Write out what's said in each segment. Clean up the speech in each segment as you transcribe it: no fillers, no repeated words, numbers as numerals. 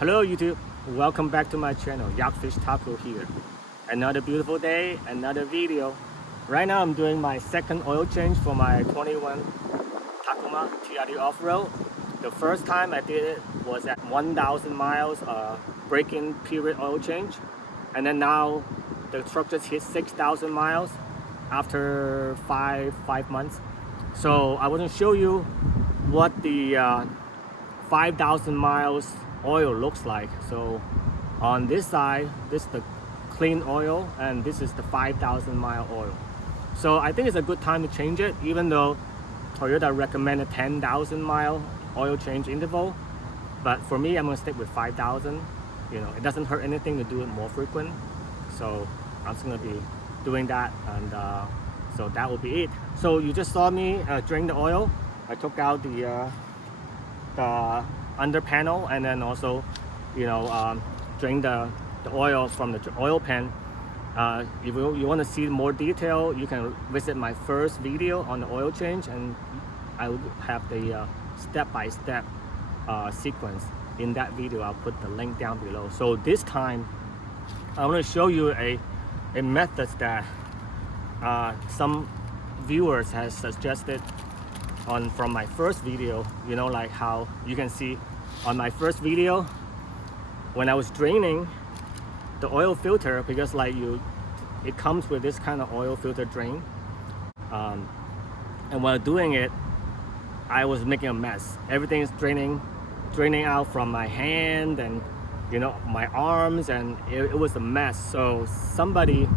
Hello YouTube, welcome back to my channel, Yakfish Taco here. Another beautiful day, another video. Right now I'm doing my second oil change for my 21 Tacoma TRD Off Road. The first time I did it was at 1,000 miles break-in period oil change. And then now the truck just hit 6,000 miles after five months. So I want to show you what the 5,000 miles oil looks like. So on this side, this is the clean oil and this is the 5,000 mile oil. So I think it's a good time to change it, even though Toyota recommended 10,000 mile oil change interval. But for me, I'm gonna stick with 5,000. You know, it doesn't hurt anything to do it more frequent. So I'm just gonna be doing that, and so that will be it. So you just saw me drain the oil. I took out the under panel, and then also, you know, drain the oil from the oil pan. If you want to see more detail, you can visit my first video on the oil change, and I will have the step-by-step sequence in that video. I'll put the link down below. So this time I want to show you a method that some viewers has suggested from my first video. You know, like how you can see on my first video when I was draining the oil filter, because like it comes with this kind of oil filter drain, and while doing it I was making a mess. Everything is draining out from my hand and, you know, my arms, and it was a mess. So somebody,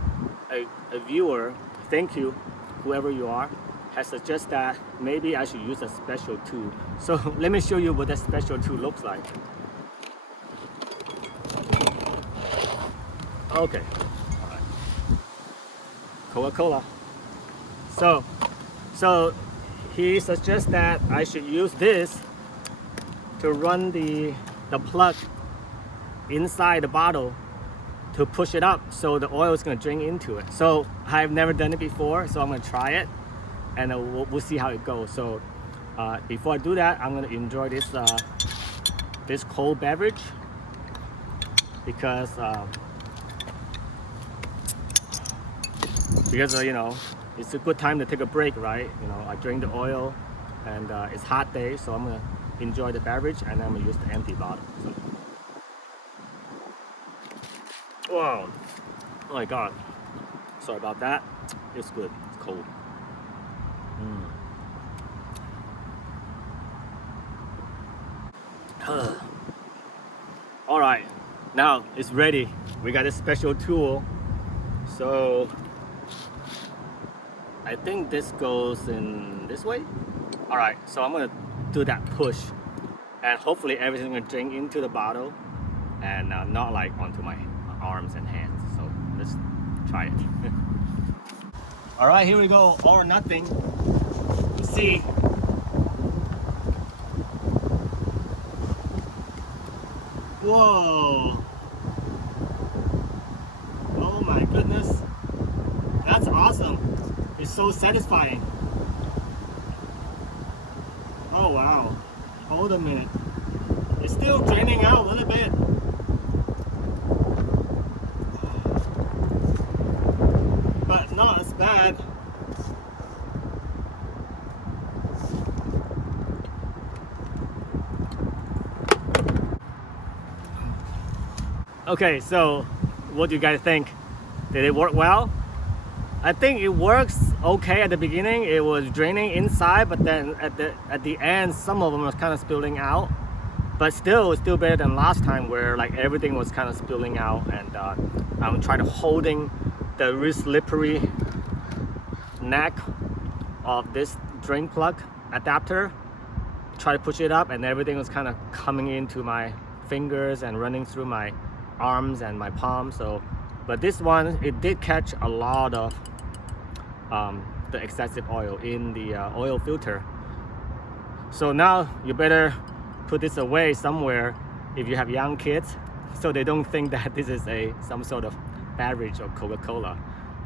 a viewer, thank you, whoever you are, has suggested that maybe I should use a special tool. So let me show you what that special tool looks like. Okay, all right. Coca-Cola. So he suggests that I should use this to run the plug inside the bottle to push it up, so the oil is going to drain into it. So I've never done it before, so I'm going to try it, and we'll see how it goes. So before I do that, I'm going to enjoy this cold beverage, because you know, it's a good time to take a break, right? You know, I drink the oil, and it's hot day, so I'm gonna enjoy the beverage, and I'm gonna use the empty bottle. So. Wow, oh my god, sorry about that. It's good, it's cold. All right, now it's ready. We got a special tool. So I think this goes in this way. All right, so I'm gonna do that push, and hopefully everything's gonna drain into the bottle and not like onto my arms and hands. So let's try it. All right, here we go. All or nothing. Let's see. Whoa. Oh my goodness. That's awesome. It's so satisfying. Oh wow. Hold a minute. It's still draining out a little bit. But not as bad. Okay, so what do you guys think? Did it work well? I think it works okay at the beginning. It was draining inside, but then at the end, some of them was kind of spilling out. But still, it's still better than last time, where like everything was kind of spilling out, and I'm trying to holding the really slippery neck of this drain plug adapter, try to push it up, and everything was kind of coming into my fingers and running through my arms and my palms. So, but this one, it did catch a lot of the excessive oil in the oil filter. So now you better put this away somewhere if you have young kids, so they don't think that this is some sort of beverage or Coca-Cola.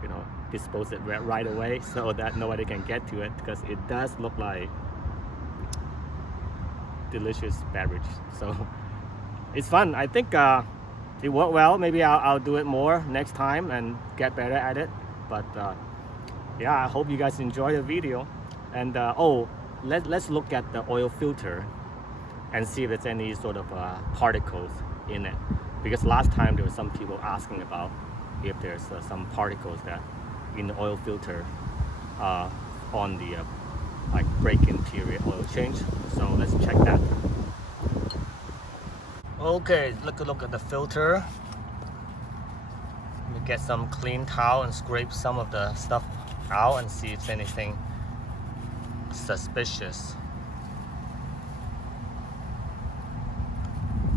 You know, dispose it right away so that nobody can get to it, because it does look like delicious beverage. So it's fun. I think it worked well. Maybe I'll do it more next time and get better at it. But yeah, I hope you guys enjoy the video. And oh, let's look at the oil filter and see if there's any sort of particles in it. Because last time there were some people asking about if there's some particles that in the oil filter on the like break-in period oil change. So let's check that. Okay, look at the filter. Let me get some clean towel and scrape some of the stuff out and see if there's anything suspicious.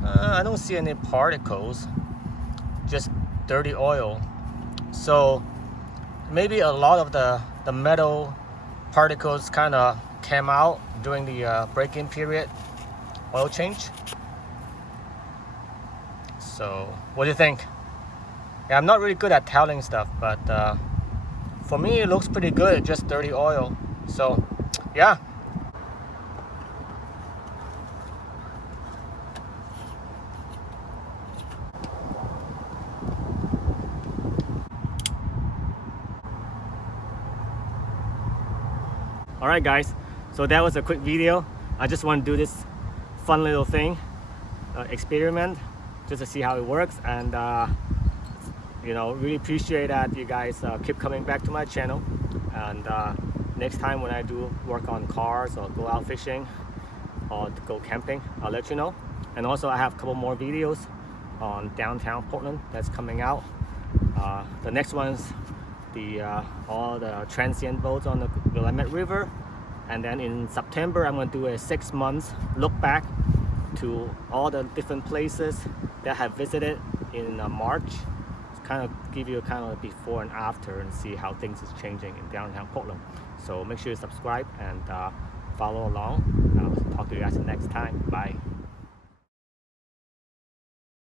I don't see any particles, just dirty oil. So maybe a lot of the metal particles kind of came out during the break-in period oil change. So what do you think? Yeah, I'm not really good at telling stuff, but for me it looks pretty good, just dirty oil. So yeah. Alright guys, so that was a quick video. I just want to do this fun little thing, experiment, just to see how it works. And you know, really appreciate that you guys keep coming back to my channel. And next time when I do work on cars or go out fishing or go camping, I'll let you know. And also I have a couple more videos on downtown Portland that's coming out. The next one's all the transient boats on the Willamette River, and then in September I'm going to do a 6 months look back to all the different places that I have visited in March. It's kind of give you a kind of before and after and see how things is changing in downtown Portland. So make sure you subscribe and follow along. I'll talk to you guys next time. Bye.